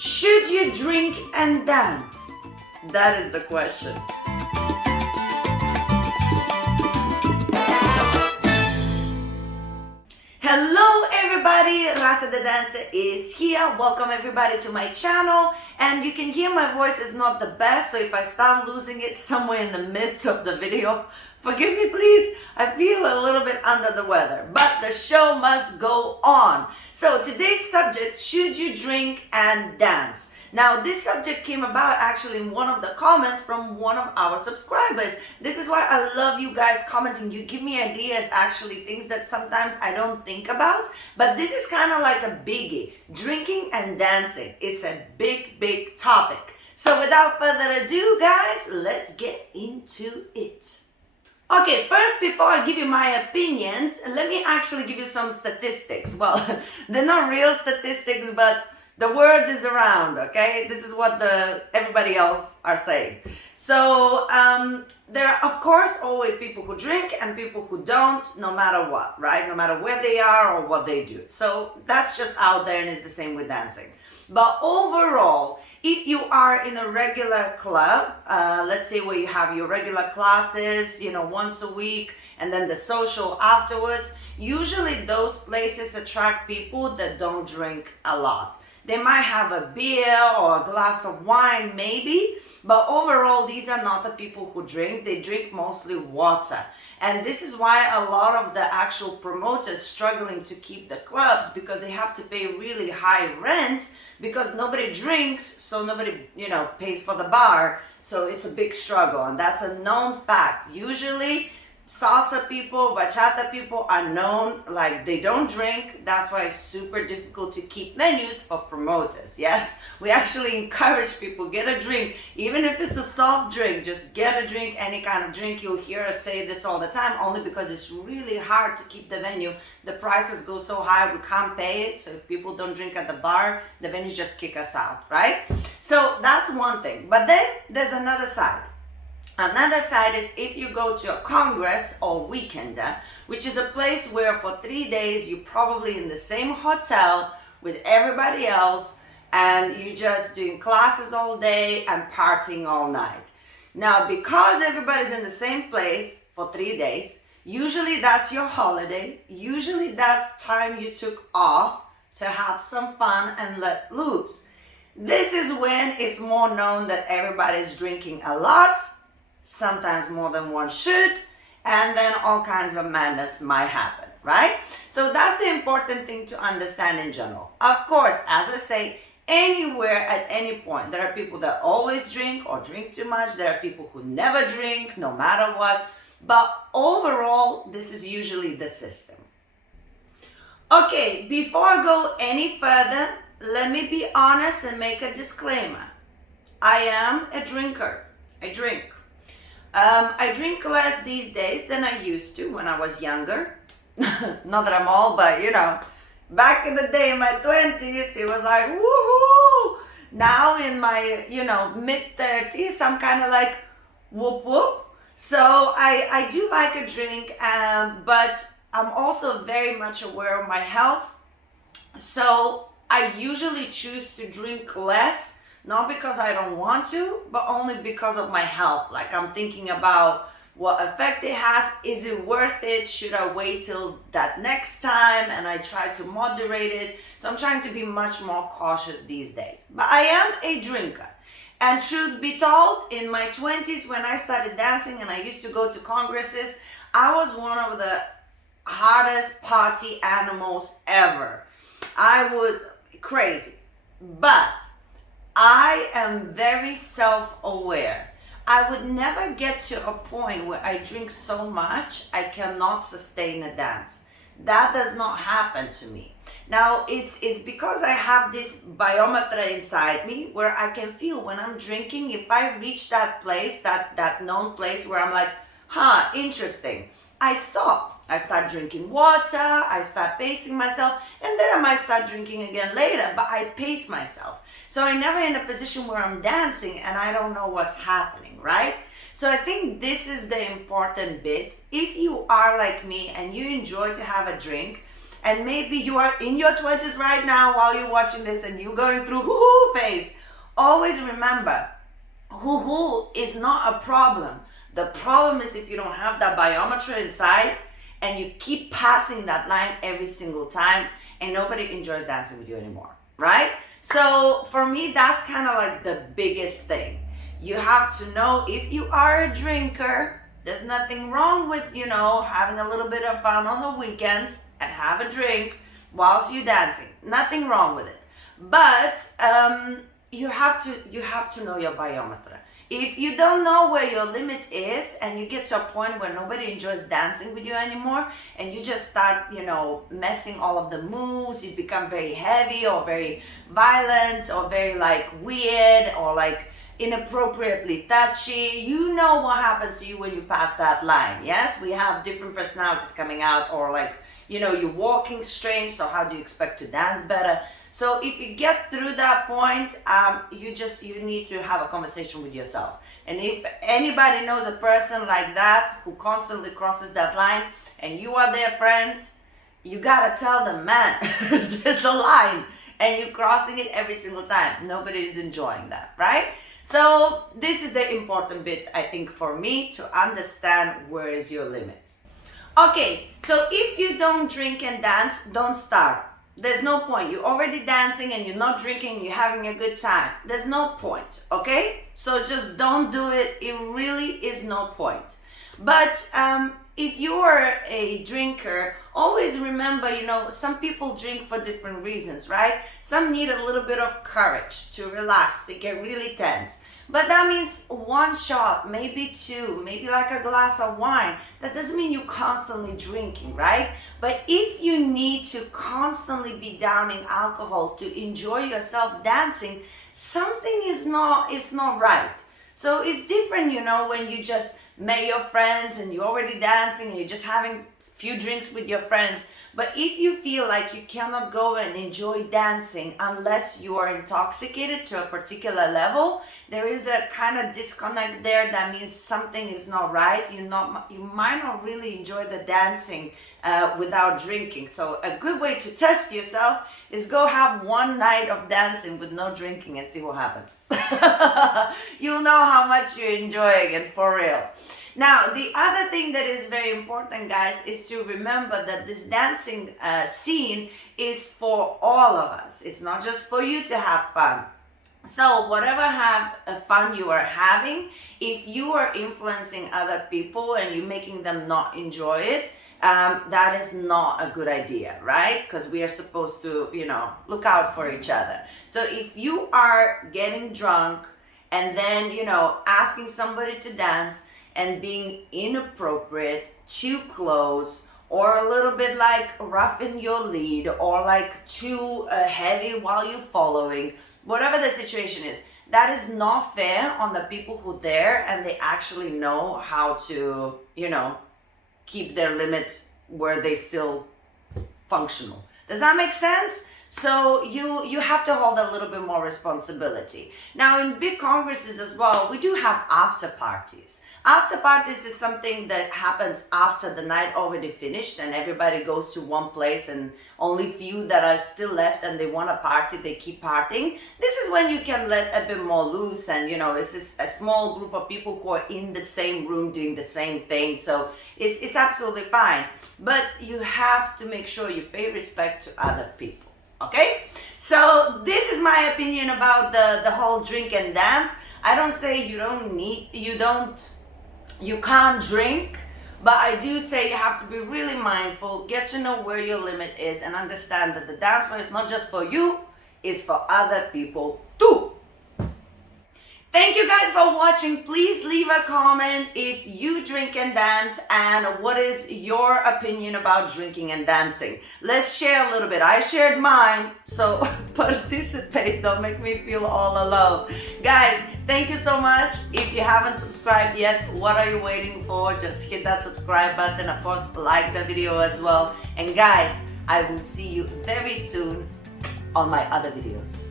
Should you drink and dance? That is the question. Hello everybody, Rasa the dancer is here. Welcome everybody to my channel. And you can hear my voice is not the best, so if I start losing it somewhere in the midst of the video, forgive me please. I feel a little bit under the weather, but the show must go on. So today's subject, should you drink and dance? Now this subject came about actually in one of the comments from one of our subscribers. This is why I love you guys commenting. You give me ideas, actually things that sometimes I don't think about, but this is kind of like a biggie. Drinking and dancing. It's a big topic. So without further ado guys, let's get into it. Okay, first, before I give you my opinions, let me actually give you some statistics. Well, they're not real statistics, but the word is around, okay? This is what everybody else are saying. So, there are, of course, always people who drink and people who don't, no matter what, right? No matter where they are or what they do. So, that's just out there, and it's the same with dancing. But overall, if you are in a regular club, let's say where you have your regular classes, once a week, and then the social afterwards, usually those places attract people that don't drink a lot. They might have a beer or a glass of wine maybe, but overall these are not the people who drink. They drink mostly water. And this is why a lot of the actual promoters struggling to keep the clubs, because they have to pay really high rent because nobody drinks, so nobody, pays for the bar. So it's a big struggle, and that's a known fact. Usually Salsa people, Bachata people are known like they don't drink. That's why it's super difficult to keep menus for promoters. Yes, we actually encourage people, get a drink, even if it's a soft drink, just get a drink, any kind of drink. You'll hear us say this all the time, only because it's really hard to keep the venue. The prices go so high, we can't pay it. So if people don't drink at the bar, the venues just kick us out, right? So that's one thing. But then there's another side. Another side is if you go to a congress or weekender, which is a place where for 3 days you're probably in the same hotel with everybody else and you're just doing classes all day and partying all night. Now, because everybody's in the same place for 3 days, usually that's your holiday, usually that's time you took off to have some fun and let loose. This is when it's more known that everybody's drinking a lot, sometimes more than one should, and then all kinds of madness might happen, right? So that's the important thing to understand in general. Of course, as I say, anywhere at any point, there are people that always drink or drink too much. There are people who never drink, no matter what. But overall, this is usually the system. Okay, before I go any further, let me be honest and make a disclaimer. I am a drinker. I drink. I drink less these days than I used to when I was younger. Not that I'm old, but back in the day in my 20s, it was like, woohoo! Now in my, mid-30s, I'm kind of like, whoop whoop. So I do like a drink, but I'm also very much aware of my health. So I usually choose to drink less. Not because I don't want to, but only because of my health. Like I'm thinking about what effect it has. Is it worth it? Should I wait till that next time? And I try to moderate it. So I'm trying to be much more cautious these days. But I am a drinker. And truth be told, in my 20s when I started dancing and I used to go to congresses, I was one of the hardest party animals ever. Crazy. But I am very self-aware. I would never get to a point where I drink so much I cannot sustain a dance. That does not happen to me. Now, it's because I have this biometer inside me where I can feel when I'm drinking, if I reach that place, that known place where I'm like, interesting, I stop. I start drinking water, I start pacing myself, and then I might start drinking again later, but I pace myself. So I'm never in a position where I'm dancing and I don't know what's happening, right? So I think this is the important bit. If you are like me and you enjoy to have a drink, and maybe you are in your 20s right now while you're watching this and you're going through hoo-hoo phase, always remember, hoo-hoo is not a problem. The problem is if you don't have that biometer inside and you keep passing that line every single time and nobody enjoys dancing with you anymore, right? So for me, that's kind of like the biggest thing. You have to know if you are a drinker, there's nothing wrong with, having a little bit of fun on the weekend and have a drink whilst you're dancing. Nothing wrong with it. But you have to know your biometer. If you don't know where your limit is and you get to a point where nobody enjoys dancing with you anymore and you just start, messing all of the moves, you become very heavy or very violent or very weird or inappropriately touchy, you know what happens to you when you pass that line. Yes, we have different personalities coming out, or you're walking strange, so how do you expect to dance better? So if you get through that point, you need to have a conversation with yourself. And if anybody knows a person like that who constantly crosses that line and you are their friends, you gotta tell them, man, there's a line and you're crossing it every single time. Nobody is enjoying that, right? So this is the important bit, I think, for me to understand where is your limit. Okay, so if you don't drink and dance, don't start. There's no point. You're already dancing and you're not drinking, you're having a good time. There's no point, okay? So just don't do it. It really is no point. But if you are a drinker, always remember, some people drink for different reasons, right? Some need a little bit of courage to relax. They get really tense. But that means one shot, maybe two, maybe like a glass of wine. That doesn't mean you're constantly drinking, right? But if you need to constantly be downing alcohol to enjoy yourself dancing, something is not right. So it's different, when you just met your friends and you're already dancing and you're just having a few drinks with your friends. But if you feel like you cannot go and enjoy dancing unless you are intoxicated to a particular level, there is a kind of disconnect there. That means something is not right. You might not really enjoy the dancing without drinking. So a good way to test yourself is go have one night of dancing with no drinking and see what happens. You'll know how much you're enjoying it for real. Now, the other thing that is very important, guys, is to remember that this dancing scene is for all of us. It's not just for you to have fun. So whatever fun you are having, if you are influencing other people and you're making them not enjoy it, that is not a good idea, right? Because we are supposed to, look out for each other. So if you are getting drunk and then, asking somebody to dance and being inappropriate, too close, or a little bit rough in your lead, or too heavy while you're following, whatever the situation is, that is not fair on the people who are there and they actually know how to, keep their limits where they still functional. Does that make sense? So you have to hold a little bit more responsibility. Now in big congresses as well, we do have after parties. After parties is something that happens after the night already finished and everybody goes to one place and only few that are still left and they want to party, they keep partying. This is when you can let a bit more loose and, it's just a small group of people who are in the same room doing the same thing. So it's absolutely fine. But you have to make sure you pay respect to other people, okay? So this is my opinion about the whole drink and dance. I don't say you can't drink, but I do say you have to be really mindful, get to know where your limit is and understand that the dance floor is not just for you, it's for other people too. Thank you guys for watching. Please leave a comment if you drink and dance and what is your opinion about drinking and dancing. Let's share a little bit. I shared mine, so participate. Don't make me feel all alone. Guys, thank you so much. If you haven't subscribed yet, what are you waiting for? Just hit that subscribe button. Of course, like the video as well. And guys, I will see you very soon on my other videos.